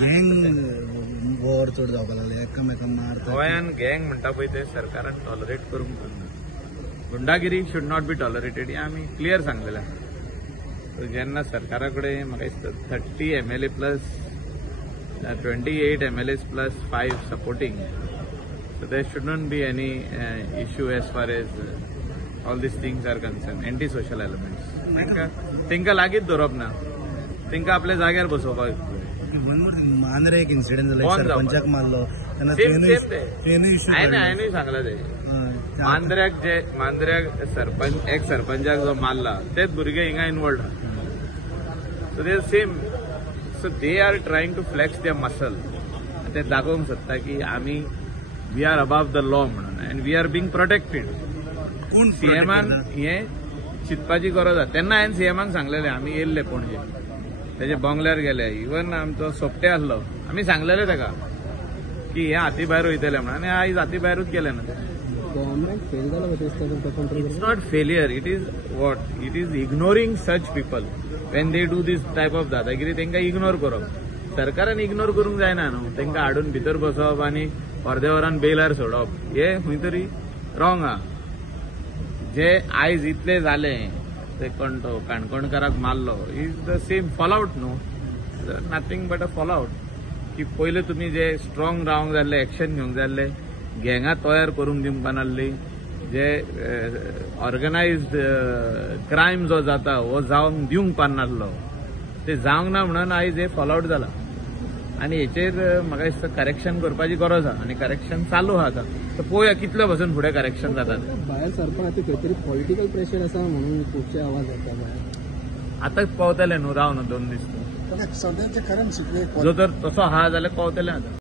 गँग वॉर चड जावपाक लागले, एकामेकांक मारता. गोंयान गँग म्हणटा पळय ते सरकारान टॉलरेट करूंक ना. गुंडागिरी शुड नॉट बी टॉलरेटेड हे आमी क्लियर सांगलेले. जेन्ना सरकारा कडेन म्हाका दिसता 30 MLA plus 28 MLAs plus 5 supporting, so there shouldn't be any issue as far as all these things are concerned. Anti-social elements तिंका लागीत दवरप ना, तिंका आपल्या जाग्यार बसोवपाक. मांद्रे एक इन्सिडेंट जालो, सरपंचाक मारलो तेन्ना हांवेंय सांगला ते मांद्र्याक सरपंच एक सरपंचाक जो मारला तेच भुरगे हिंगा इन्वॉल्ड आहा. So they same. So they are trying to flex their muscle. ते दाखोवंक सोदता की आमी we are above the law म्हणून, and we are being protected. कोण सीएमान हे चिंतपाची गरज आसा. तेन्ना हांवें सीएमाक सांगलेलें आमी येयल्ले पणजे, तेजे बंगल्यार गेले. इवन आमचो सोपटे आसलो, आमी सांगलेले ताका की हे हाती भायर वयतले म्हणून, आनी आयज हाती भायरूच गेले ना. It's not failure. It is what? It is ignoring such people. When they do this type of दादागिरी तेंका इग्नोर करप. सरकारान इग्नोर करूंक जायना न्हू. तेंका हाडून भितर बसोवप आनी अर्दे वरान बेलार सोडप हे खंय तरी रॉंग आहा. जे आयज इतले जाले ते काणकोणकाराक मारलो इज द सेम फॉलआउट न्हू. Nothing but a fallout. की पयले तुमी जे स्ट्रॉंग रावंक जाल्ले, एक्शन घेवंक जाल्ले, गँगा तयार करूंक दिवंक नासली, जे ऑर्गनायज्ड क्रायम जो जाता हो जावंक दिवंक पानासलो, ते जावंक ना म्हणून आयज हे फॉलआउट जाला. आनी हेचेर म्हाका दिसता करेक्शन करपाची गरज आहा, आनी करेक्शन चालू आहा आता. तर पळोवया कितले पासून फुडें करेक्शन जातात. भायर सरपण खंय तरी पॉलिटिकल प्रेशर आसा म्हणून खुबशे आवाज येता भायर. आतां पावतले न्हू, राव न्हू 2 दीस. सद्याचे खरें जो तर तसो आहा जाल्यार पावतले आता.